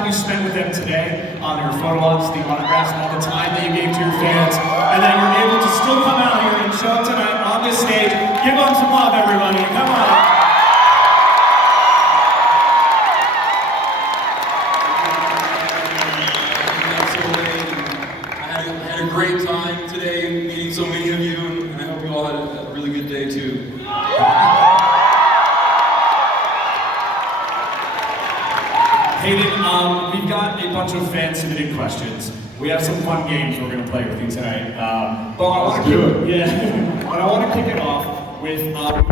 time you spent with them today on your photo ops, the autographs, and all the time that you gave to your fans, and that you're able to still come out here and show up tonight on this stage. Give them some love, everybody. Come on. A great time today meeting so many of you, and I hope you all had a really good day too. Hayden, we've got a bunch of fan-submitted questions. We have some fun games we're going to play with you tonight. But I want to kick it off with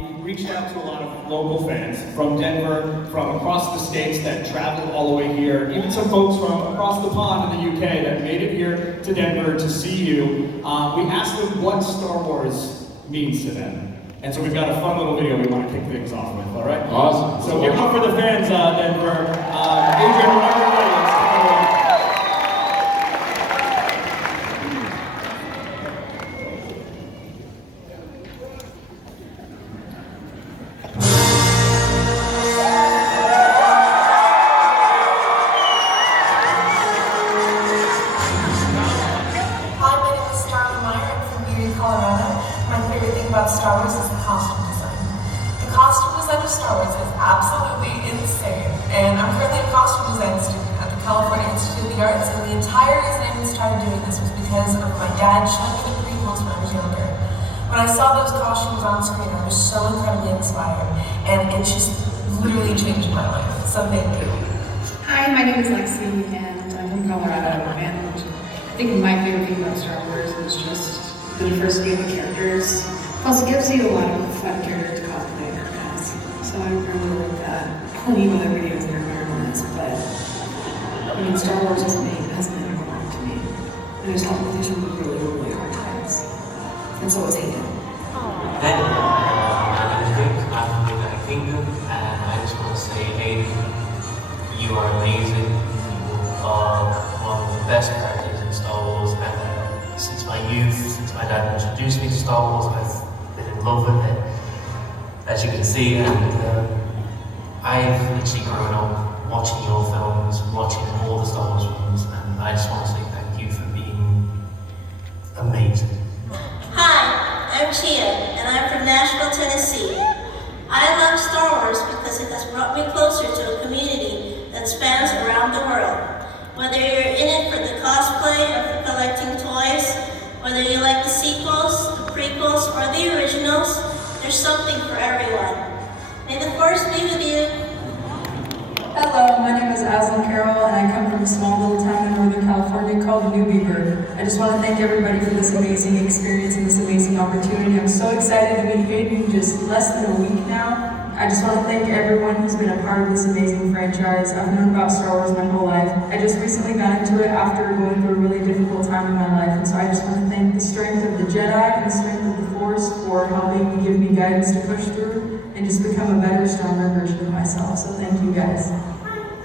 we reached out to a lot of local fans from Denver, from across the states that traveled all the way here, even some folks from across the pond in the UK that made it here to Denver to see you. We asked them what Star Wars means to them. And so we've got a fun little video we want to kick things off with, all right? Awesome. So give it up for the fans, Denver. Adrian, whenever you're ready, let's take it away. Star Wars is the costume design. The costume design of Star Wars is absolutely insane, and I'm currently a costume design student at the California Institute of the Arts, and the entire reason I even started doing this was because of my dad showing me the prequels when I was younger. When I saw those costumes on screen, I was so incredibly inspired, and it just literally changed my life, so thank you. Hi, my name is Lexi, and I'm from Colorado, and I think my favorite thing about Star Wars is just the diversity of the characters. Plus, it gives you a lot of fun characters to cosplay as. So I really like that. Plenty of other videos that are better than this, but I mean, Star Wars has been important to me. And it's helped me through some really hard times. And so it's Hayden. Then, my name is James. I'm from the United Kingdom, and I just want to say, Hayden, you are amazing. You are one of the best characters in Star Wars, and since my youth, since my dad introduced me to Star Wars, I've been in love with it, as you can see, and I've literally grown up watching your films, watching all the Star Wars films, and I just want to say thank you for being amazing. Hi, I'm Chia, and I'm from Nashville, Tennessee. I love Star Wars because it has brought me closer to a community that spans around the world. Whether you're in it for the cosplay or for collecting toys, whether you like the sequels, the prequels, or the originals, there's something for everyone. May the Force be with you. Hello, my name is Aslan Carroll, and I come from a small little town in Northern California called New Beaver. I just want to thank everybody for this amazing experience and this amazing opportunity. I'm so excited to meet Hayden in just less than a week now. I just want to thank everyone who's been a part of this amazing franchise. I've known about Star Wars my whole life. I just recently got into it after going through a really difficult time in my life, and so I just want to thank the strength of the Jedi and the strength of the Force for helping me, give me guidance to push through and just become a better, stronger version of myself. So thank you guys.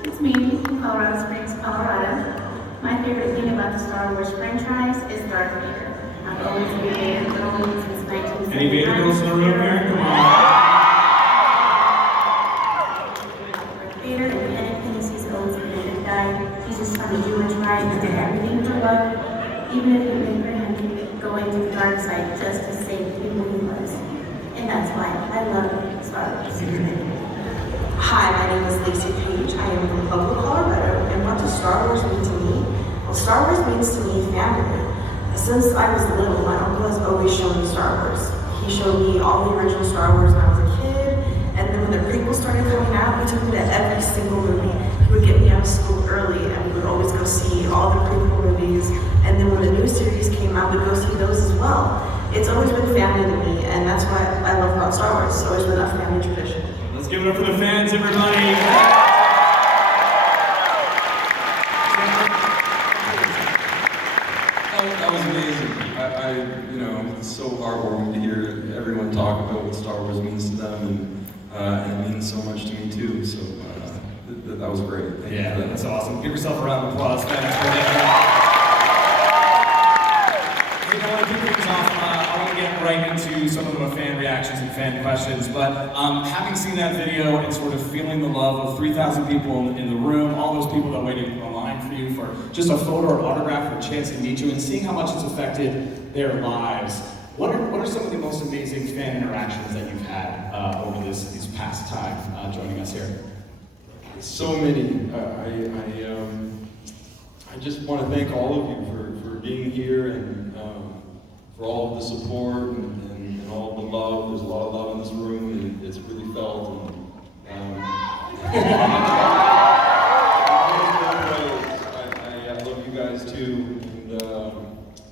It's me from Colorado Springs, Colorado. My favorite thing about the Star Wars franchise is Darth Vader. I've always been a Vader girl since 1979. Any Vader girls in the room here? Come on. Vader, and he's always been a good guy. He's just trying to do what's right and did everything for love, even if it meant for him going to the dark side just to save the people he loves. And that's why I love Star Wars. Hi, my name is Lacey Page. I am from Pueblo, Colorado, and what does Star Wars mean to me? Well, Star Wars means to me family. Since I was little, my uncle has always shown me Star Wars. He showed me all the original Star Wars when I was a kid, and then when the prequels started coming out, he took me to every single movie. He would get me out of school early, and we would always go see all the prequel movies, and then when the new series came out, we'd go see those as well. It's always been family to me, and that's what I love about Star Wars. It's always been a family tradition. Let's give it up for the fans, everybody. That was amazing. It's so heartwarming to hear everyone talk about what Star Wars means to them, and it means so much to me too. So that was great. Thank you for that. That's awesome. Give yourself a round of applause. Thanks for that. Hey, I want to kick things off. I want to get right into to some of the fan reactions and fan questions, but having seen that video and sort of feeling the love of 3,000 people in the room, all those people that waited online for you for just a photo or autograph or a chance to meet you, and seeing how much it's affected their lives, what are some of the most amazing fan interactions that you've had over this past time joining us here? So many. I just want to thank all of you for being here and for all of the support and all of the love. There's a lot of love in this room, and it's really felt. And, I love you guys too, and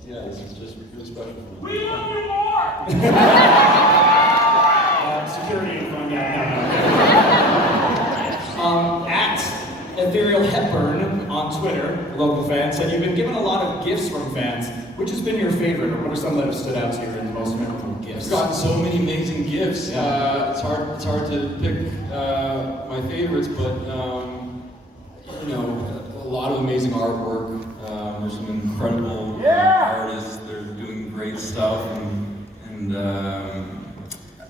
yeah, this is just really special. We love you more! Security in front, yeah. At Ethereal Hepburn on Twitter, a local fan, said you've been given a lot of gifts from fans. Which has been your favorite, or what are some that have stood out to you in the most memorable gifts? I've gotten so many amazing gifts. Yeah. It's hard to pick my favorites, but you know, a lot of amazing artwork. There's some incredible artists. They're doing great stuff, and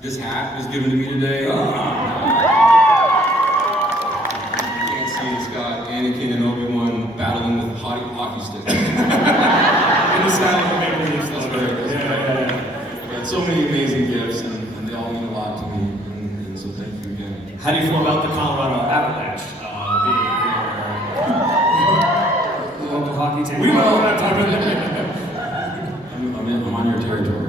this hat was given to me today. You can't see it's got Anakin and Obi-Wan battling with hockey sticks. In the style of the Maple Leafs, that's great. Yeah, so many amazing gifts, and they all mean a lot to me, and so thank you again. How do you feel about the Colorado Avalanche being your local hockey team? We know we're not talking about that. I'm on your territory.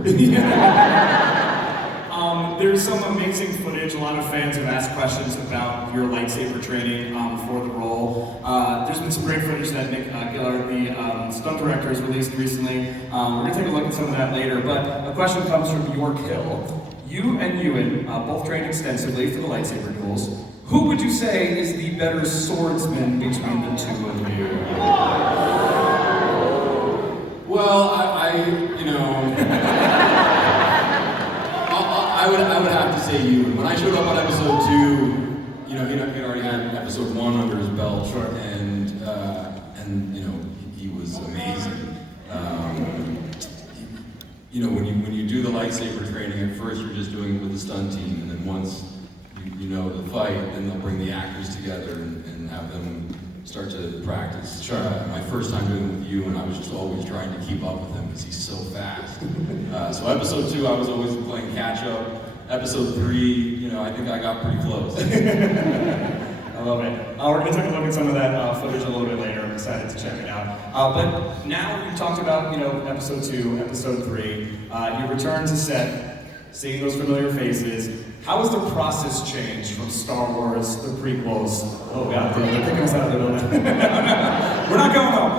There's some amazing footage. A lot of fans have asked questions about your lightsaber training for the role. There's been some great footage that Nick Gillard, the stunt director, has released recently. We're going to take a look at some of that later, but a question comes from York Hill. You and Ewan both trained extensively for the lightsaber duels. Who would you say is the better swordsman between the two of you? Well, I would have to say you. When I showed up on episode 2, you know, he already had episode 1 under his belt, and you know, he was amazing. You know, when you do the lightsaber training, at first you're just doing it with the stunt team, and then once you know the fight, then they'll bring the actors together and have them start to practice. Sure. My first time doing it with you, and I was just always trying to keep up with him because he's so fast. So episode 2, I was always playing catch up. Episode 3, you know, I think I got pretty close. I love it. We're going to take a look at some of that footage a little bit later. I'm excited to check it out. But now you've talked about, you know, episode 2, episode 3. You return to set, seeing those familiar faces. How has the process changed from Star Wars, the prequels? Oh God, they're picking us out of the building. We're not going home.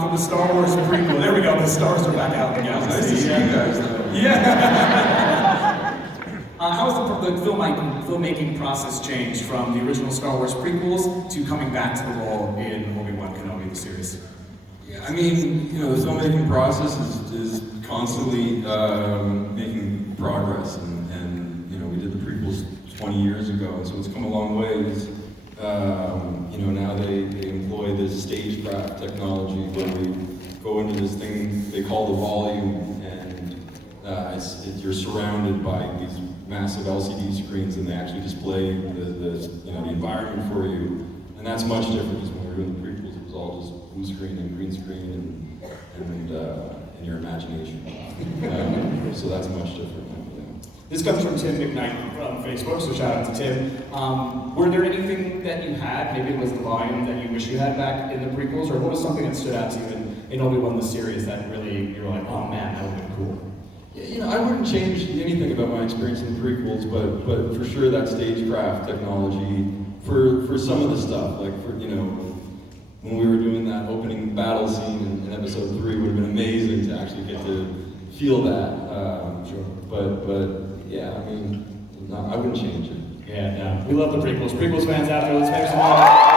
From the Star Wars prequel. There we go. The stars are back out in the galaxy. Nice to see you guys, though. Yeah. How has the filmmaking process changed from the original Star Wars prequels to coming back to the role in Obi-Wan Kenobi, the series? Yeah, I mean, you know, the filmmaking process is constantly making progress, and you know, we did the prequels 20 years ago, and so it's come a long ways. You know, now they employ this stagecraft technology where we go into this thing they call the volume, and you're surrounded by these massive LCD screens, and they actually display the environment for you, and that's much different because when we were doing the prequels, it was all just blue screen and green screen and your imagination. So that's much different now. Yeah. This comes from Tim McKnight from Facebook, so shout out to Tim. Were there anything that you had, maybe it was the volume that you wish you had back in the prequels, or what was something that stood out to you in Obi-Wan the series that really, you were like, oh man, that would have been cool? Yeah, you know, I wouldn't change anything about my experience in the prequels, but for sure that stagecraft technology, for some of the stuff, like for, you know, when we were doing that opening battle scene in episode 3, would have been amazing to actually get to feel that. Sure. But yeah, I mean, no, I wouldn't change it. Yeah, no. We love the prequels. Prequels fans out there, let's make some noise.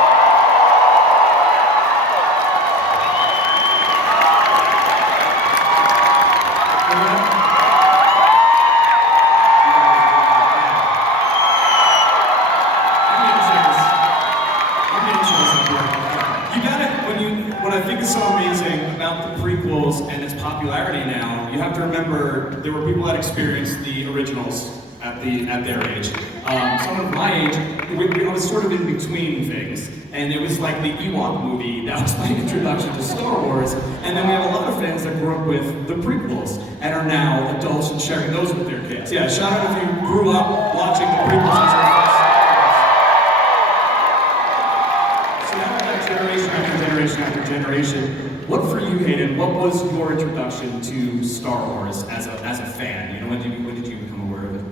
When I think think is so amazing about the prequels and its popularity now, you have to remember there were people that experienced the originals at their age. Someone of my age, I was sort of in between things, and it was like the Ewok movie that was my introduction to Star Wars. And then we have a lot of fans that grew up with the prequels and are now adults and sharing those with their kids. Yeah, shout out if you grew up watching the prequels as your first Star Wars. So now we have generation after generation after generation. What for you, Hayden? What was your introduction to Star Wars as a fan? You know, when did you become aware of it?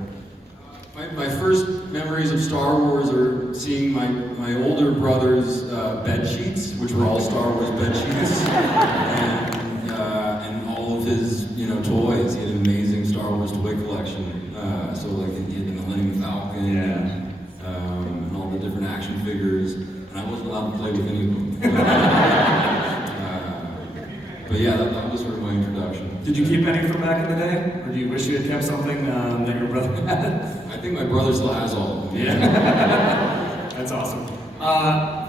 My first memories of Star Wars are seeing my older brother's bed sheets, which were all Star Wars bed sheets, and all of his toys. He had an amazing Star Wars toy collection. So like he had the Millennium Falcon, and all the different action figures, and I wasn't allowed to play with any of them. But yeah, that was sort of my introduction. Did you keep any from back in the day? Or do you wish you had kept something that your brother had? I think my brother still has all of them. Yeah. That's awesome.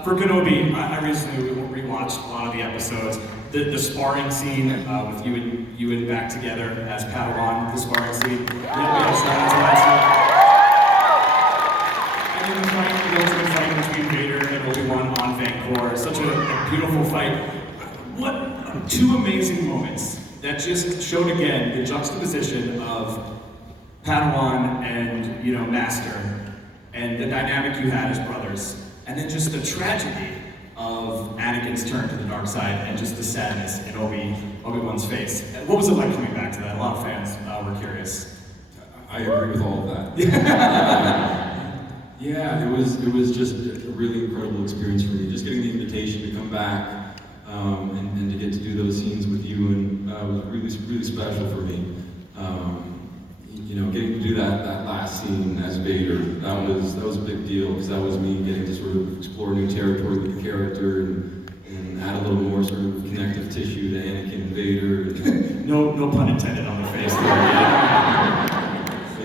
For Kenobi, I recently rewatched a lot of the episodes. The sparring scene with you and back together as Padawan, the sparring scene. And then the ultimate fight between Vader and Obi-Wan on Vancouver. Such a beautiful fight. What two amazing moments that just showed again the juxtaposition of Padawan and Master, and the dynamic you had as brothers, and then just the tragedy of Anakin's turn to the dark side and just the sadness in Obi-Wan's face. What was it like coming back to that? A lot of fans were curious. I agree with all of that. Yeah, it was just a really incredible experience for me. Just getting the invitation to come back. And to get to do those scenes with you was really special for me. Getting to do that last scene as Vader, that was a big deal, because that was me getting to sort of explore new territory with the character and add a little more sort of connective tissue to Anakin and Vader. No pun intended on the face. But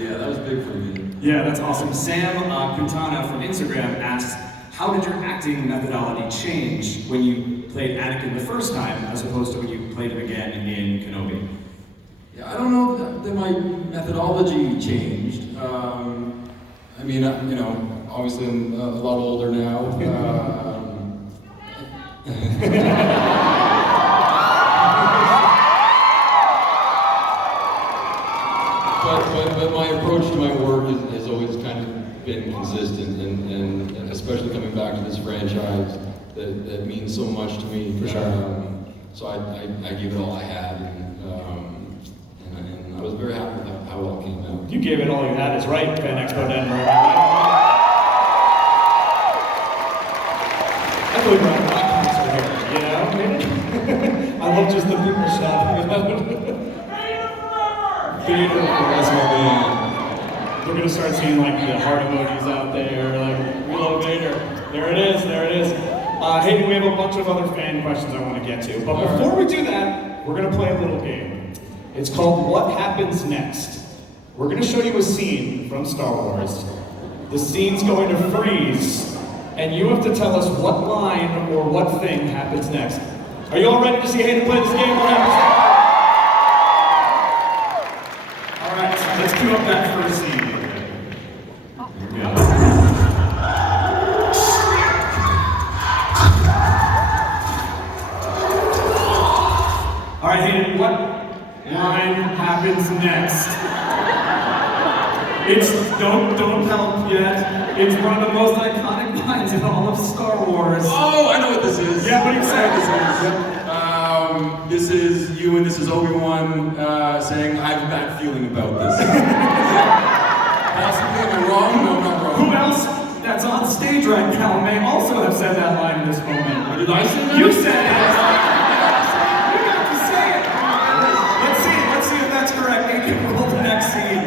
yeah, that was big for me. Yeah, that's awesome. Sam Quintana from Instagram asks, how did your acting methodology change when you played Anakin the first time as opposed to when you played him again in Kenobi? Yeah, I don't know that my methodology changed. I mean, obviously I'm a lot older now. But my approach to my work has always kind of been consistent, and especially coming back to this franchise that means so much to me. For sure. So I gave it all I had, and I was very happy with how it all came out. You gave it all you had, is right, Fan Expo Denver. I believe we're on my concert here, I love just the people shouting out. Vader forever. We're gonna start seeing like the heart emojis out there, like we love Vader. There it is. Hayden, we have a bunch of other fan questions I want to get to, but before we do that, we're gonna play a little game. It's called What Happens Next. We're gonna show you a scene from Star Wars. The scene's going to freeze, and you have to tell us what line or what thing happens next. Are you all ready to see Hayden play this game? Alright, so let's cue up that first scene. Here we go. Alright, Hayden, what line happens next? Don't help yet. It's one of the most iconic lines in all of Star Wars. Oh, I know what this is. Yeah, what do you say this is? This is you and this is Obi-Wan saying, I have a bad feeling about this. Possibly, am I wrong? No, I'm not wrong. Who else that's on stage right now may also have said that line in this moment? Did I say that? You said it! You got to say it! Let's see if that's correct. Hayden, roll the next scene.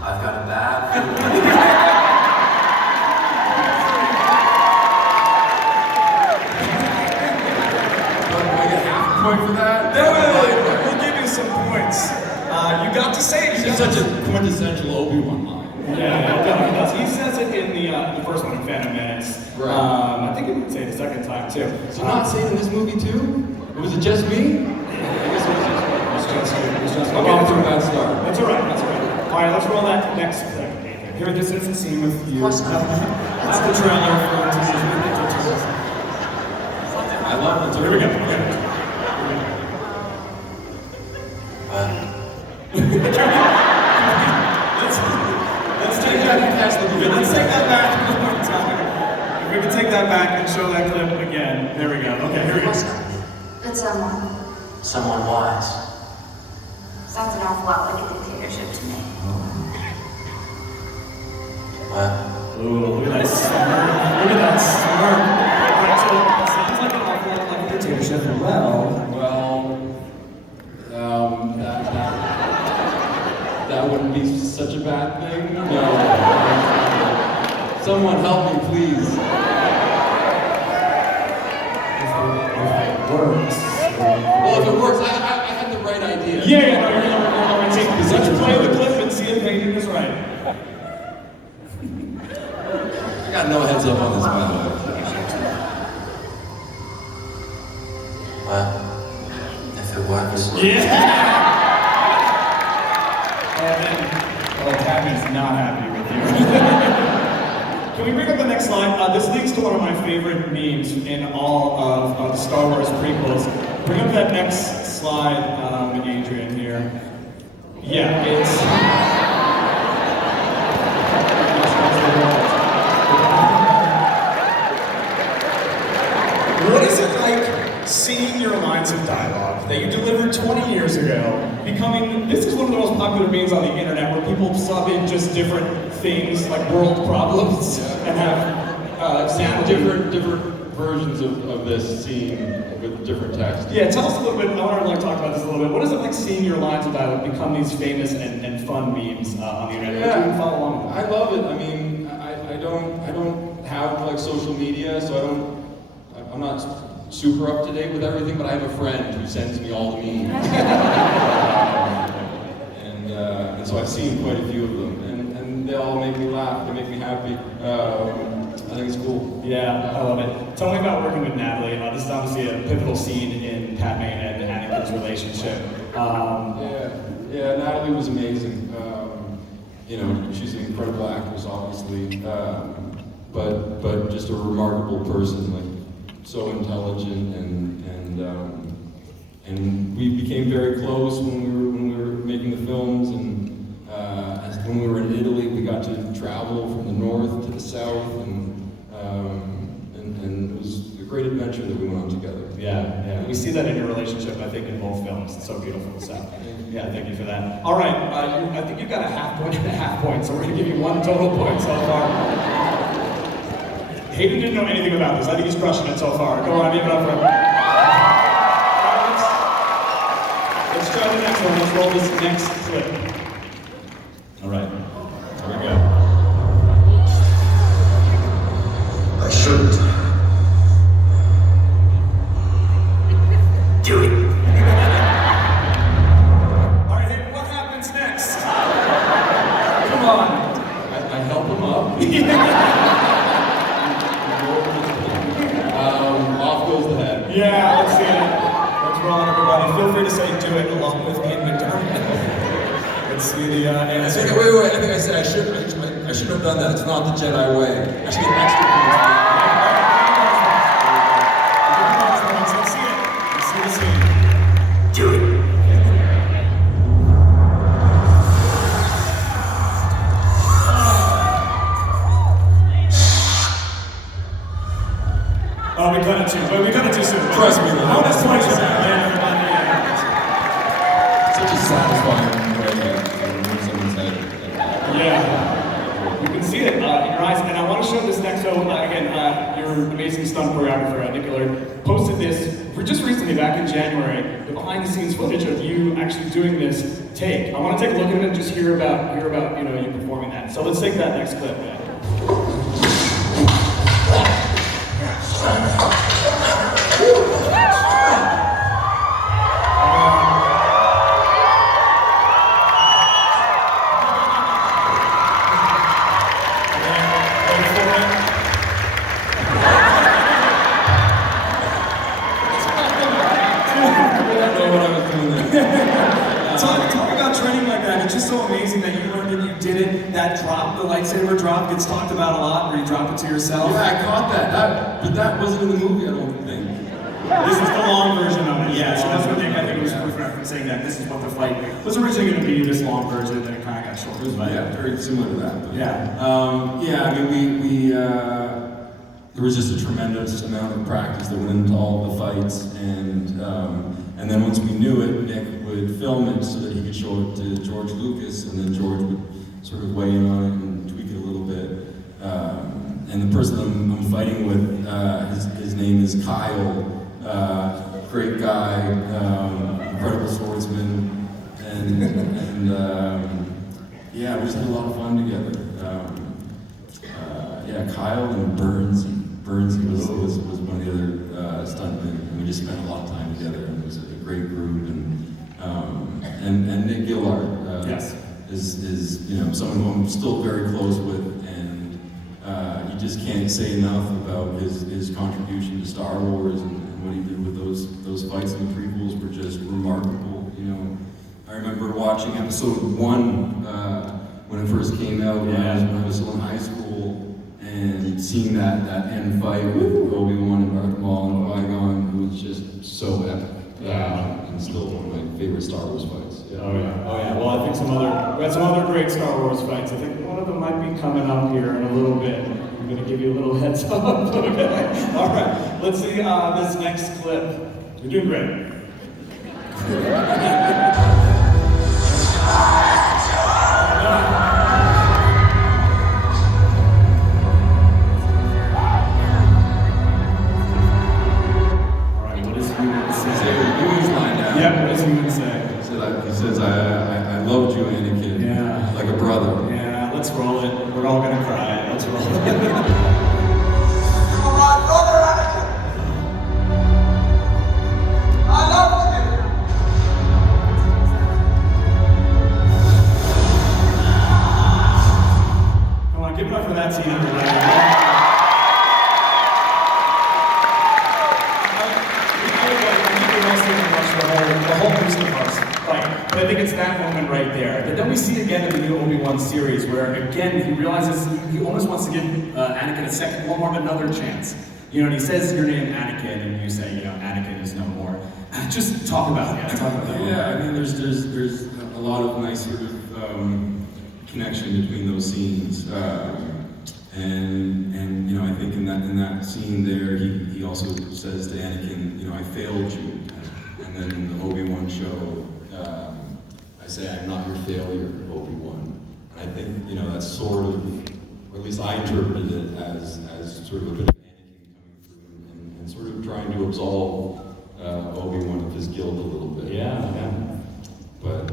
I've got a bad feeling. Point for that? We'll give you some points. You got to say it. This is such a quintessential Obi-Wan line. he does. He says it in the first one, in Phantom Menace. Right. I think he would say it the second time too. So not saying in this movie too? Or was it just me? I guess it was just I'm off to a bad start. That's all right. All right, let's roll that next clip. Here, this is the scene with you. That's the trailer for I love it. Here we go. Let's take that back one more time. If we can take that back and show that clip again. There we go. Okay, here we go. It's someone. Someone wise. Sounds an awful lot like a dictatorship to me. Well, Ooh, look at that smirk. Look at that smirk. Alright, so it sounds like an awful lot like a dictatorship. That wouldn't be such a bad thing. No. Someone help me, please. If it works. Well, if it works, I had the right idea. Yeah, no, you're right. Let's play the clip and see if Hayden is right. I got no heads up on this, by the way. well, if it works. Yeah! Tammy's not happy with you. Can we bring up the next slide? This leads to one of my favorite memes in all of the Star Wars prequels. Bring up that next slide, Adrian, here. Yeah, it's... What is it like seeing your lines of dialogue that you delivered 20 years ago becoming, this is one of the most popular memes on the internet where people sub in just different things like world problems and have different versions of this scene with different text. Yeah, tell us a little bit, I want to talk about this a little bit. What is it like seeing your lines of dialogue become these famous and fun memes on the internet? Yeah, Do you follow along with that? I love it. I mean, I don't have like social media, so I'm not super up to date with everything, but I have a friend who sends me all the memes. And so I've seen quite a few of them, and they all make me laugh, they make me happy. I think it's cool. Yeah, I love it. Tell me about working with Natalie. This is obviously a pivotal scene in Padme and Anakin's relationship. Yeah, Natalie was amazing. She's an incredible actress, obviously, but just a remarkable person, like so intelligent, and we became very close when we were making the films, and when we were in Italy, we got to travel from the north to the south, and it was a great adventure that we went on together. Yeah. We see that in your relationship, I think, in both films. It's so beautiful. So, yeah, thank you for that. All right, I think you got a half point and a half point, so we're going to give you one total point so far. Hayden didn't know anything about this. I think he's crushing it so far. Go on, give it up for him. Let's try the next one. Let's roll this next clip. All right, here we go. I shouldn't. Do it. All right, Hayden, what happens next? Come on. I help him up. Off goes the head. Yeah, let's see it. Let's roll on, everybody. Feel free to say "do it" along with Hayden McDermott. Let's see the answer. Wait, I think I said I should have done that. It's not the Jedi way. I should get extra points. Let's see it. Let's see the scene. Do it. Oh, we cut it too soon. Trust me, though. Bonus points for that. Such a satisfying way to move someone's head. Yeah. You can see it in your eyes. And I want to show this next. So, again, your amazing stunt choreographer, Nick Gillard, posted this just recently, back in January, the behind-the-scenes footage of you actually doing this take. I want to take a look at it and just hear about you performing that. So let's take that next clip, man. so amazing that you learned that you did it. That drop, the lightsaber drop, gets talked about a lot, where you drop it to yourself. Yeah, I caught that. But that wasn't in the movie, I don't think. This is the long version of it, yeah. So that's what I think it was referencing, that this is what the fight was originally going to be, this long version, and it kind of got shorter. Yeah, very similar to that. But, yeah. Yeah, I mean, we there was just a tremendous amount of practice that went into all the fights, and then once we knew it, Nick would film it so that he could show it to George Lucas, and then George would sort of weigh in on it and tweak it a little bit. And the person I'm fighting with, his name is Kyle. Great guy, incredible swordsman, and yeah, we just had a lot of fun together. Yeah, Kyle and Burns was one of the other stuntmen, and we just spent a lot of time together, and it was a great group. And Nick Gillard yes. is someone who I'm still very close with, and you just can't say enough about his contribution to Star Wars and what he did with those fights in the prequels were just remarkable. I remember watching episode 1 when it first came out when I was still in high school, and seeing that end fight with Obi-Wan and Darth Maul and Qui-Gon was just so epic. And still one of my favorite Star Wars fights. Yeah. Oh yeah. Well, I think we had some other great Star Wars fights. I think one of them might be coming up here in a little bit. I'm gonna give you a little heads up. Okay. All right. Let's see this next clip. You're doing great. Yeah, what does he even say? He says, I loved you, Anakin. Yeah. Like a brother. Yeah, let's roll it. We're all gonna cry. Let's roll it. Come on, give it up for that scene. The whole fight. But I think it's that moment right there. But then we see again in the new Obi-Wan series where again he realizes he almost wants to give Anakin another chance. And he says your name Anakin, and you say, Anakin is no more. Just talk about that. Yeah, I mean, there's a lot of nice sort of connection between those scenes, and I think in that scene there, he also says to Anakin, I failed you, and then in the Obi-Wan show, I say I'm not your failure, Obi-Wan. And I think that's sort of, or at least I interpreted it as sort of a bit of Anakin coming through and sort of trying to absolve Obi-Wan of his guilt a little bit. Yeah. But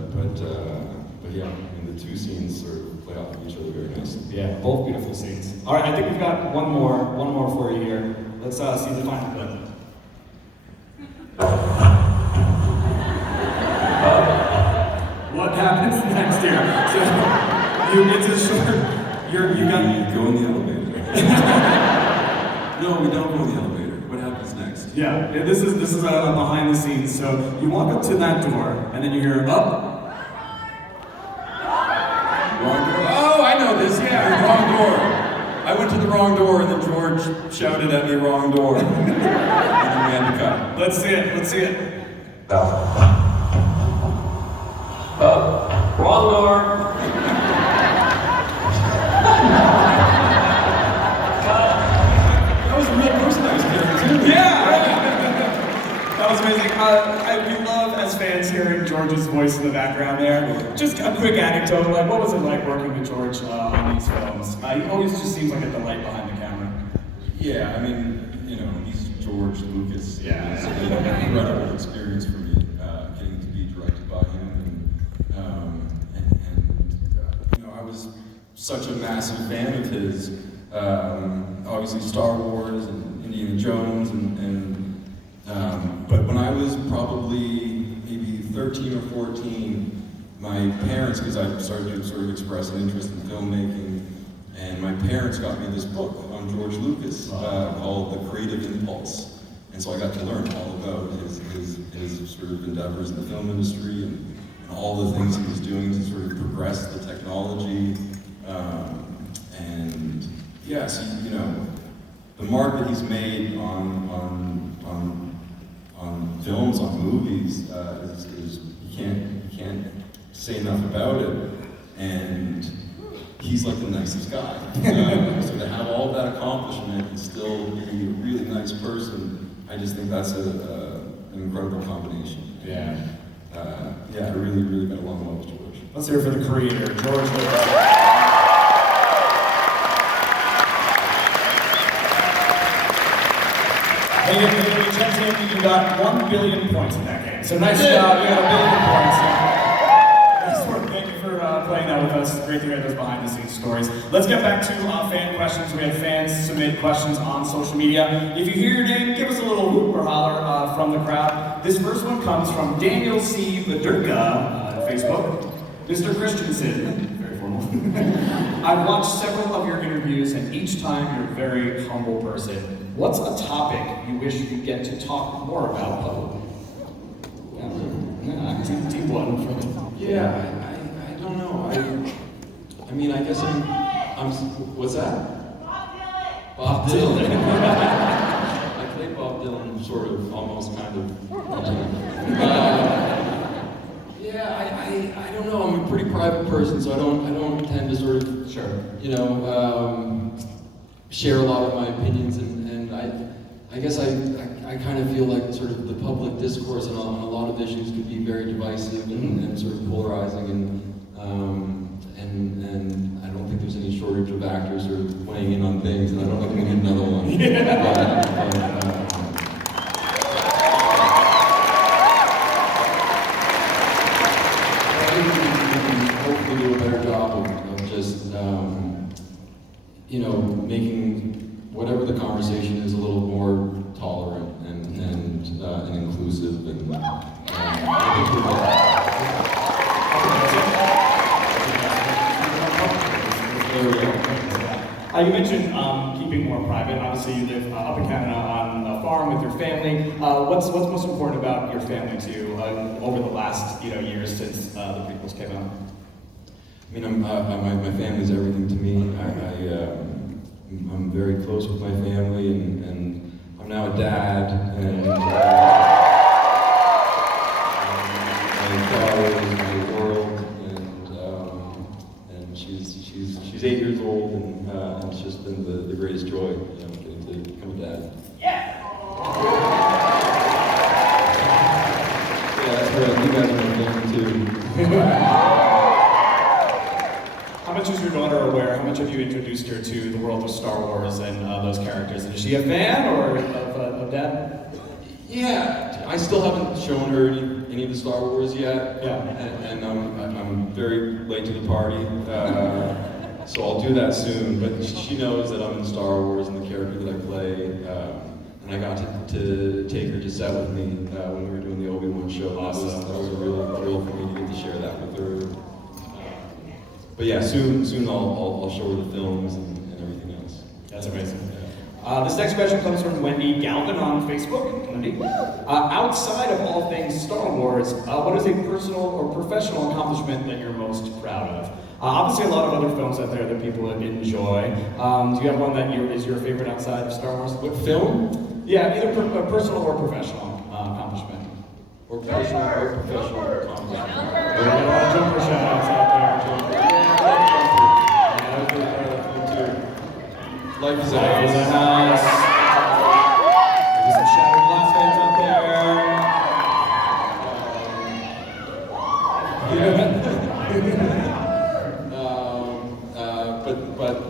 yeah, the two scenes sort of play off of each other very nicely. Yeah, both beautiful scenes. All right, I think we've got one more for you here. Let's see the final clip. What happens next here? So you get to short. You go in the elevator. No, we don't go in the elevator. What happens next? Yeah, this is behind the scenes. So you walk up to that door, and then you hear up. Wrong door. Oh, I know this. Yeah, wrong door. I went to the wrong door, and then George shouted at me, "Wrong door." And then we had to cut. Let's see it. Wrong door. That was a real person I was carrying too. That was amazing. We love, as fans, hearing George's voice in the background there. Just a quick anecdote, what was it like working with George on these films? He always just seems like a delight behind the camera. Yeah, I mean, he's George Lucas. Yeah. It's an incredible experience for me, getting to be directed by him. And I was such a massive fan of his. Obviously Star Wars and Indiana Jones but when I was probably maybe 13 or 14, my parents, because I started to sort of express an interest in filmmaking, and my parents got me this book on George Lucas called The Creative Impulse. And so I got to learn all about his sort of endeavors in the film industry all the things he was doing to sort of progress the technology. And yes, you know, the mark that he's made on films, on movies, is you can't say enough about it. And he's like the nicest guy. So to have all that accomplishment and still be a really nice person, I just think that's an incredible combination. Yeah. Yeah, I really, really got along well with George. Let's hear it for the creator, George Lucas. Hayden, you checked in, you got 1 billion points in that game. So nice job, you got 1 billion points. Nice work, thank you for playing that with us. It's great to hear those behind the scenes stories. Let's get back to fan questions. We have fans submit questions on social media. If you hear your name, give us a little whoop or holler from the crowd. This first one comes from Daniel C. Badurka on Facebook. Mr. Christensen, very formal. I've watched several of your interviews, and each time you're a very humble person. What's a topic you wish you could get to talk more about publicly? Yeah, deep one from Yeah, I don't know. I mean, I guess I'm what's that? Bob Dylan. I play Bob Dylan, sort of, almost, kind of. Yeah, I don't know. I'm a pretty private person, so I don't tend to sort of, you know, share a lot of my opinions, and I guess I kind of feel like sort of the public discourse on a lot of issues could be very divisive and sort of polarizing, and I don't think there's any shortage of actors sort of weighing in on things, and I don't think we need another one. Hopefully do a better job of just, you know, making whatever the conversation is a little more tolerant and inclusive, and I think you mentioned keeping more private. Obviously, you live up in Canada on a farm with your family. What's most important about your family to you over the last years since the prequels came out? I mean, my family's everything to me. I'm very close with my family, and I'm now a dad, and my daughter is my world, and she's 8 years old, and it's just been the greatest joy, getting to become a dad. Yeah, that's right. You guys are my family too. How much is your daughter aware? How much have you introduced her to the world of Star Wars and those characters? And is she a fan or of Dad? Yeah, I still haven't shown her any of the Star Wars yet. Yeah. And I'm very late to the party, so I'll do that soon. But she knows that I'm in Star Wars and the character that I play. And I got to take her to set with me when we were doing the Obi-Wan show. Awesome. That was a real thrill for me to get to share that with her. But yeah, soon I'll show her the films and everything else. That's amazing. This next question comes from Wendy Galvin on Facebook. Wendy, outside of all things Star Wars, what is a personal or professional accomplishment that you're most proud of? Obviously, a lot of other films out there that people enjoy. Do you have one that is your favorite outside of Star Wars? What film? Yeah, either personal or professional accomplishment. Or personal or professional accomplishment. There are a lot of jumper shout-outs out there. Life is a house. There's some shattered glass fans out there.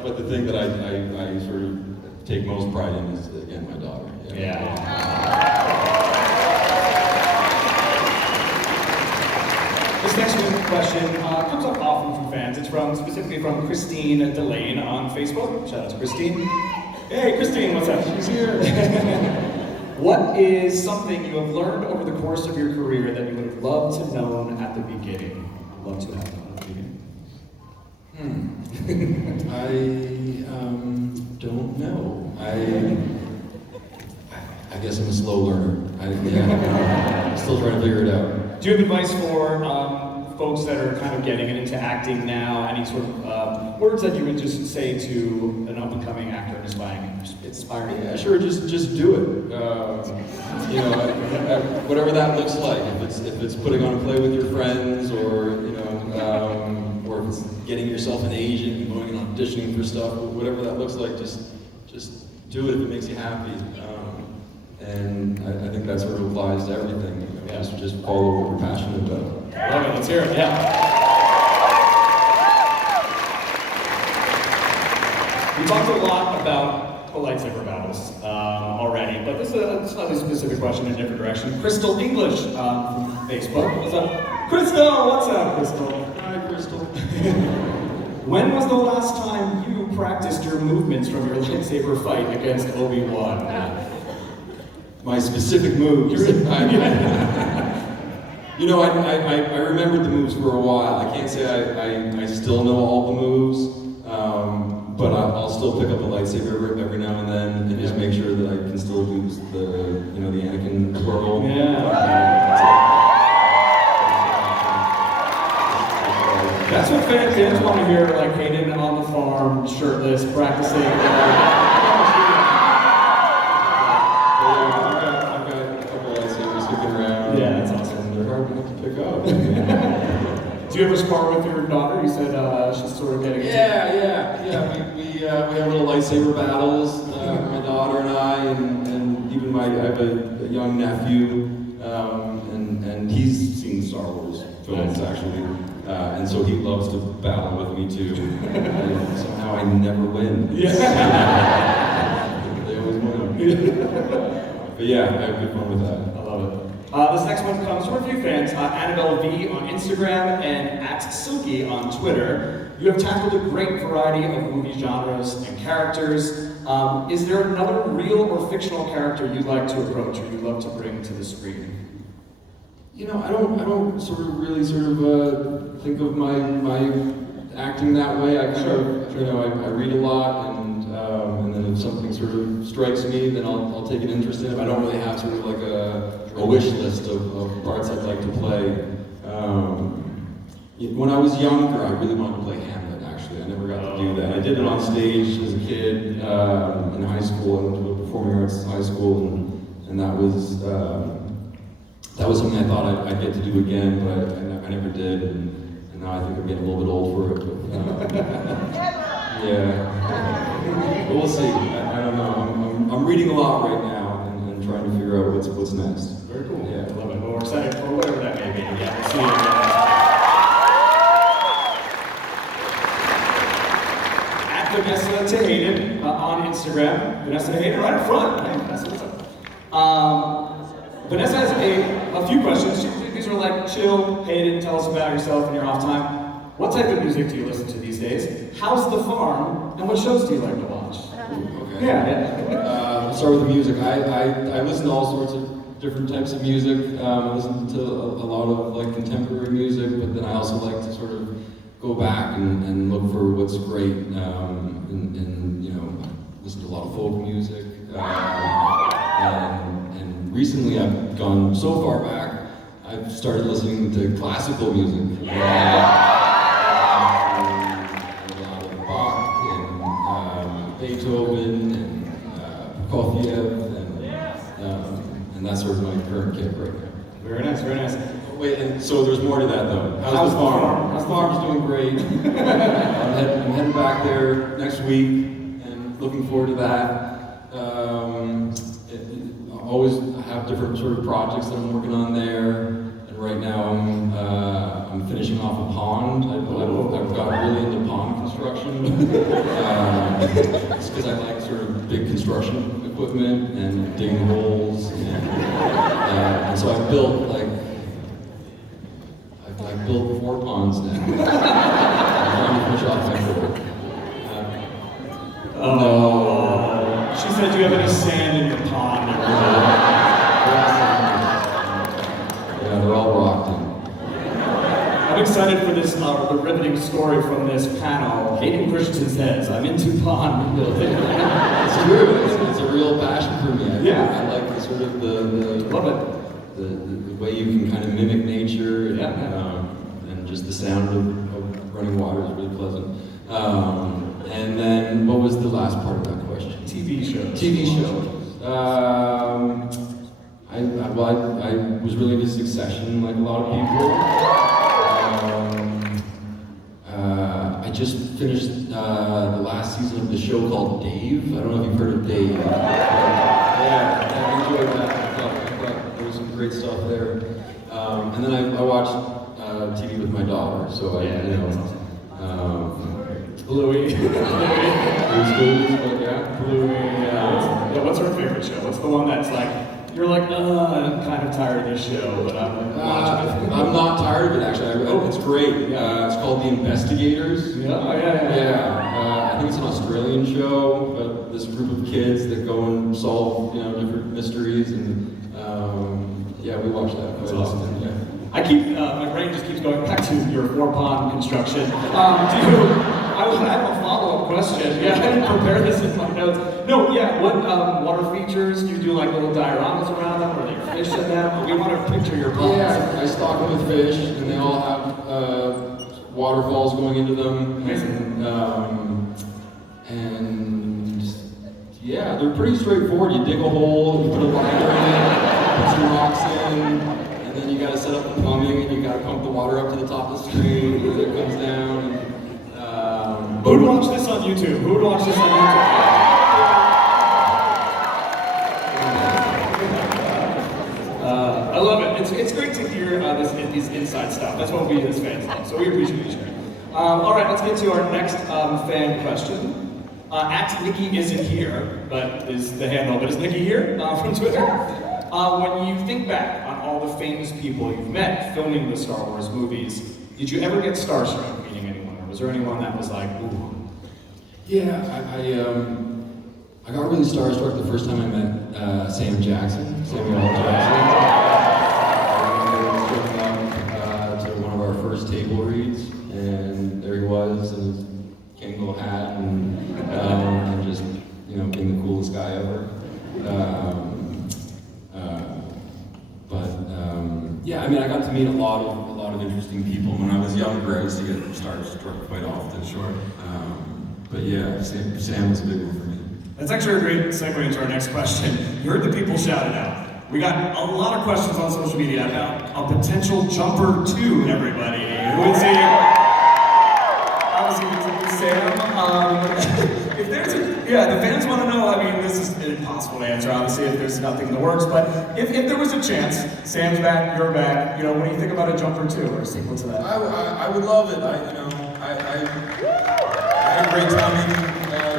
But the thing that I sort of take most pride in is, again, my daughter. This next question comes up often from fans. It's specifically from Christine Delane on Facebook. Shout out to Christine. Hey, Christine, what's up? She's here. What is something you have learned over the course of your career that you would have loved to know at the beginning? Love to have known at the beginning. I don't know. I guess I'm a slow learner. I'm still trying to figure it out. Do you have advice for folks that are kind of getting into acting now, any sort of words that you would just say to an up-and-coming actor inspiring? Yeah, sure. Just do it. You know, whatever that looks like. If it's putting on a play with your friends, or you know, or if it's getting yourself an agent and going and auditioning for stuff, whatever that looks like, just do it if it makes you happy. And I think that sort of applies to everything. You know, just follow what you're passionate about. Love it. Let's hear it. Yeah. We talked a lot about the lightsaber battles already, but this is a slightly specific question in a different direction. Crystal English from Facebook. What's up? Crystal! What's up, Crystal? Hi, Crystal. When was the last time you practiced your movements from your lightsaber fight against Obi-Wan? My specific moves. You know, I remembered the moves for a while. I can't say I still know all the moves, but I'll still pick up a lightsaber every now and then and just make sure that I can still do the Anakin twirl. That's what fans want to hear, like Hayden on the farm, shirtless, practicing. I've got a couple lightsabers sticking around. Yeah, that's awesome. They're hard enough to pick up. Do you ever spar with your daughter? You said she's sort of getting into Yeah. We have little lightsaber battles. My daughter and I, and even I have a young nephew, and he's seen Star Wars films actually, and so he loves to battle with me too. And somehow I never win. Yeah. They always win. But yeah, I have good fun with that. I love it. This next one comes from a few fans, Annabelle V on Instagram and @Silky on Twitter. You have tackled a great variety of movie genres and characters. Is there another real or fictional character you'd like to approach or you'd love to bring to the screen? You know, I don't really think of my acting that way. I kind of, you know, I read a lot, and then if something sort of strikes me, then I'll take an interest in it. I don't really have sort of like a wish list of parts I'd like to play. When I was younger, I really wanted to play Hamlet, actually. I never got to do that. I did it on stage as a kid in high school. I went to a performing arts high school, and that was something I thought I'd get to do again, but I never did. And now I think I'm getting a little bit old for it. But, yeah. But we'll see. I don't know. I'm reading a lot right now and trying to figure out what's next. Very cool. Yeah. I love it. Well, we're excited for whatever that may be. Yeah, we'll see you again. Vanessa to Hayden on Instagram. Vanessa to Hayden right up front. Hey, Vanessa, what's up? Vanessa has a few questions. These are like chill. Hayden, tell us about yourself in your off time. What type of music do you listen to these days? How's the farm? And what shows do you like to watch? Okay. Yeah. Start with the music. I listen to all sorts of different types of music. I listen to a lot of like contemporary music, but then I also like to sort of go back and look for what's great, and you know, listen to a lot of folk music. And recently I've gone so far back, I've started listening to classical music. A lot of Bach and Beethoven and Prokofiev, and that's sort of my current kick right now. Very nice, very nice. Wait, and so there's more to that though. How's the farm? The farm's doing great. I'm heading back there next week and looking forward to that. I always have different sort of projects that I'm working on there, and right now I'm finishing off a pond. I've gotten really into pond construction. It's because I like sort of big construction equipment and digging holes, and so I've built I've built 4 ponds now. I'm trying to finish off my 4th. No. She said, do you have any sand in your pond? Yeah, they're all rocked in. I'm excited for this, the riveting story from this panel. Hayden Christensen says, I'm into pond building. It's true. It's a real passion for me. Yeah. I like the sort of the Love it. the way you can kind of mimic nature and and just the sound of running water is really pleasant. And then, what was the last part of that question? TV shows. TV shows. I was really into Succession, like a lot of people. I just finished the last season of the show called Dave. I don't know if you've heard of Dave. Yeah, I enjoyed that. I thought there was some great stuff there. And then I watched TV with my daughter, so Bluey. it was good, but yeah. Bluey, yeah. What's her favorite show? What's the one that's like, you're like, I'm kind of tired of this show, but I'm like, watching it. I'm not tired of it, actually. It's great. It's called The Investigators. Yeah. I think it's an Australian show about this group of kids that go and solve, different mysteries, and we watch that quite often. Yeah. I keep, my brain just keeps going back to your 4-pond construction. I have a follow-up question. Yeah, I didn't prepare this in my notes. No, yeah, what water features? Do you do like little dioramas around them, or they fish in them? We want to picture your ponds. Yeah, I stock them with fish, and they all have waterfalls going into them. Amazing. And yeah, they're pretty straightforward. You dig a hole, you put a liner in it, put some rocks in, and then you gotta set up the plumbing, and you gotta pump the water up to the top of the stream, and then it comes down. Who would watch this on YouTube? Who would watch this on YouTube? I love it. It's great to hear these inside stuff. That's what we as fans love, so we appreciate each other. All right, let's get to our next fan question. At Nikki isn't here, but is the handle. But is Nikki here from Twitter? When you think back on all the famous people you've met filming the Star Wars movies, did you ever get starstruck meeting anyone? Or was there anyone that was like, ooh? Yeah, I got really starstruck the first time I met Samuel Jackson. I remember showing up to one of our first table reads, and there he was in his Kangol hat, and just being the coolest guy ever. I got to meet a lot of interesting people. When I was younger, I used to get starstruck quite often. Sure. But yeah, Sam was a big one for me. That's actually a great segue into our next question. You heard the people shout it out. We got a lot of questions on social media about a potential jumper 2, everybody. Who is he? Obviously, Sam. If there's the fans want to know. I mean, this is an impossible to answer, obviously, if there's nothing in the works. But if there was a chance, Sam's back, you're back. What do you think about a jumper 2 or a sequel to that? I would love it. I had a great time making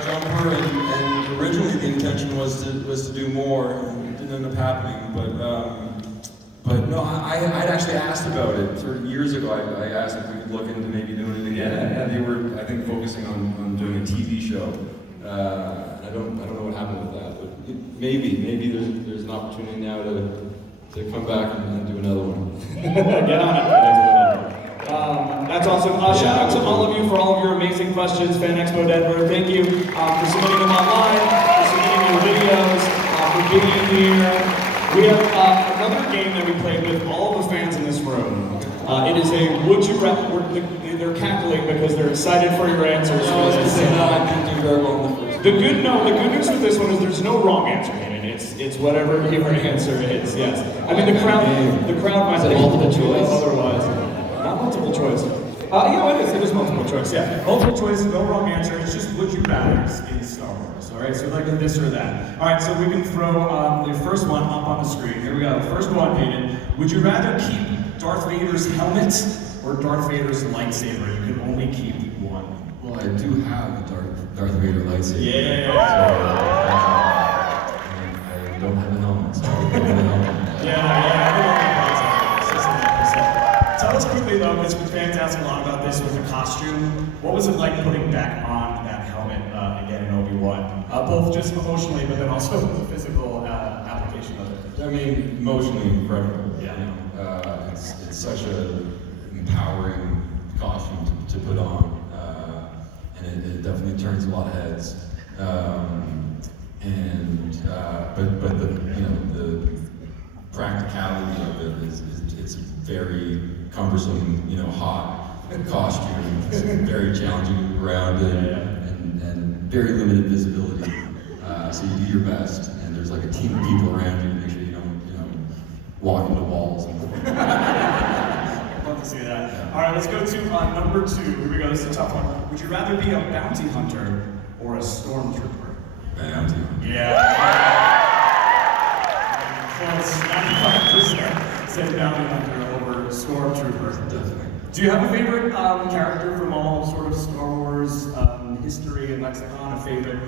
Jumper, and originally the intention was to do more, and it didn't end up happening. But no, I'd actually asked about it sort of years ago. I asked if we could look into maybe doing it again, and they were, I think, focusing on doing a TV show. I don't know what happened with that, but maybe there's an opportunity now to come back and do another one. Get on it. That's awesome. Shout out to all of you for all of your amazing questions. Fan Expo Denver, thank you for submitting them online, for submitting your videos, for being here. We have another game that we played with all the fans in this room. It is a would you rather. They're cackling because they're excited for your answers. I was going to say no, I didn't do very well in the first. The good news with this one is there's no wrong answer, Hayden. It's whatever your answer is. Yes. I mean the crowd might think multiple choice otherwise. Not multiple choice. It is multiple choice. Yeah, multiple choice, no wrong answer. It's just would you rather in Star Wars. All right, so like this or that. All right, so we can throw the first one up on the screen. Here we go. First one, Hayden. Would you rather keep Darth Vader's helmet or Darth Vader's lightsaber? You can only keep one. Well, I do have a Darth Vader lightsaber. Yeah. So, I don't have a helmet. So I don't have a helmet. Yeah. Tell us quickly though, because fans ask a lot about this with the costume. What was it like putting back on that helmet again in Obi-Wan? Both just emotionally, but then also the physical application of it. I mean, emotionally incredible. Yeah. It's such an empowering costume to put on, and it definitely turns a lot of heads. But the practicality of it is it's very cumbersome, hot. costume. It's very challenging to move around and very limited visibility. So you do your best, and there's like a team of people around you to make sure you don't, walk into walls. Love to see that. All right, let's go to number 2. Here we go. This is a tough one. Would you rather be a bounty hunter or a stormtrooper? Bounty. Yeah. Close. 95% said bounty hunter over stormtrooper. Definitely. Do you have a favorite character from all sort of Star Wars history and lexicon? A favorite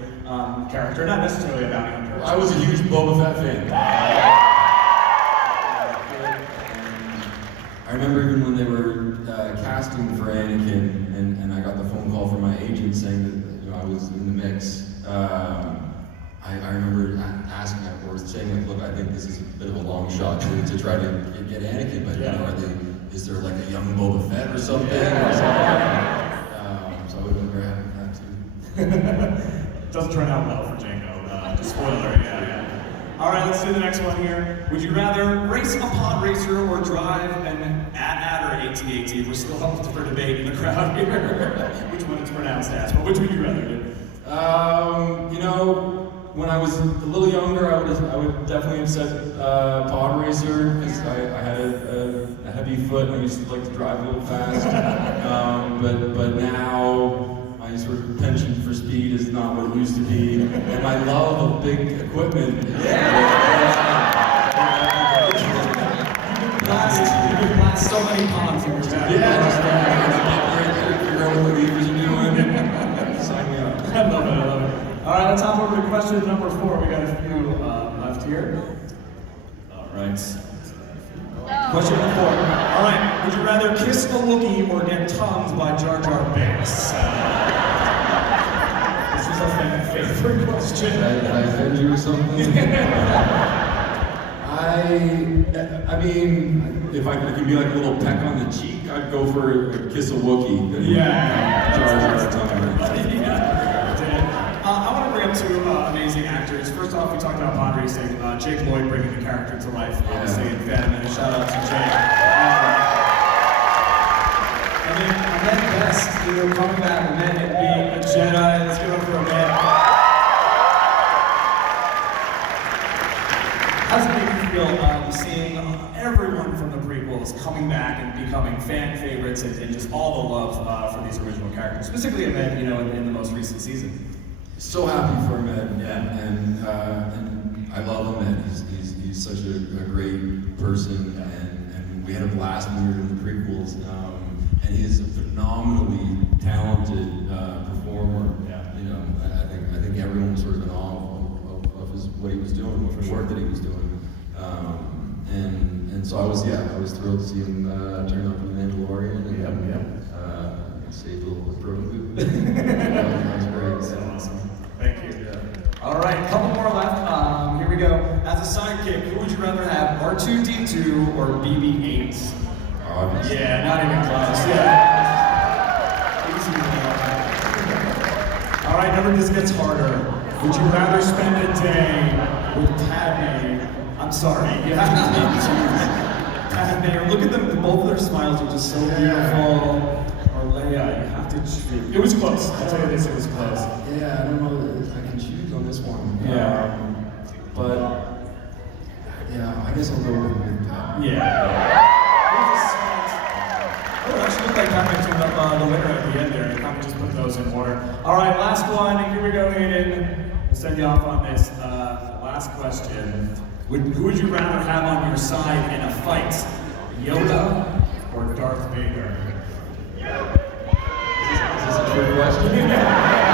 character? Not necessarily a bounty hunter. I was a huge Boba Fett fan. I remember even when they were casting for Anakin, and I got the phone call from my agent saying that I was in the mix. I remember asking afterwards, saying like, look, I think this is a bit of a long shot to try to get Anakin, but is there like a young Boba Fett or something? So I would have been very happy with that too. Doesn't turn out well for Django. Spoiler, yeah. All right, let's do the next one here. Would you rather race a pod racer or drive an AT-AT or AT-AT? We're still up for debate in the crowd here. Which one is pronounced as, but which would you rather do? When I was a little younger, I would definitely have said pod racer, because I had a heavy foot and I used to like to drive a little fast. But now my sort of penchant for speed is not what it used to be, and my love of big equipment is You can blast so many ponds in your back. just figure out what the levers are doing. Sign me up. I love it. All right, let's hop over to question number 4. We got a few left here. All right. Question number 4. All right, would you rather kiss a Wookiee or get tongued by Jar Jar Binks? This is a favorite question. Did I offend you or something? I mean, if I could be like a little peck on the cheek, I'd go for a kiss a Wookiee. Jar Jar tongue. I want to bring up 2 amazing actors. First off, we talked about pod racing. Jake Lloyd bringing the character to life, obviously, in Phantom, and a shout out to Jake. And then Ahmed Best, coming back, Ahmed and being a Jedi. Let's give it up for Ahmed. How does it make you feel seeing everyone from the prequels coming back and becoming fan favorites and just all the love for these original characters, specifically Ahmed, in the most recent season? So happy for Ahmed, and I love Ahmed. He's such a great person, and we had a blast when we were doing the prequels. And he's a phenomenally talented performer. I think everyone was sort of in awe of what he was doing, the work that he was doing. And so I was thrilled to see him turn up in The Mandalorian and save a little proto. That was great. That's awesome. Thank you. All right, a couple more left. Here we go. As a sidekick, who would you rather have, R2-D2 or BB-8? Obviously. Yeah, not even close. All right, this gets harder. Would you rather spend a day with Padme? I'm sorry. Padme, or look at them. Both of their smiles are just so beautiful. Or Leia, you have to choose. It was close. I'll tell you this, it was close. Yeah, I don't know if I can choose on this one. But I guess I'll go with Padme. Oh, it actually looked like Padme turned up the winner at the end there. Kind of just put those in order. All right, last one. Here we go, Hayden. We'll send you off on this. Last question. Who would you rather have on your side in a fight? Yoda or Darth Vader? Is this a true question?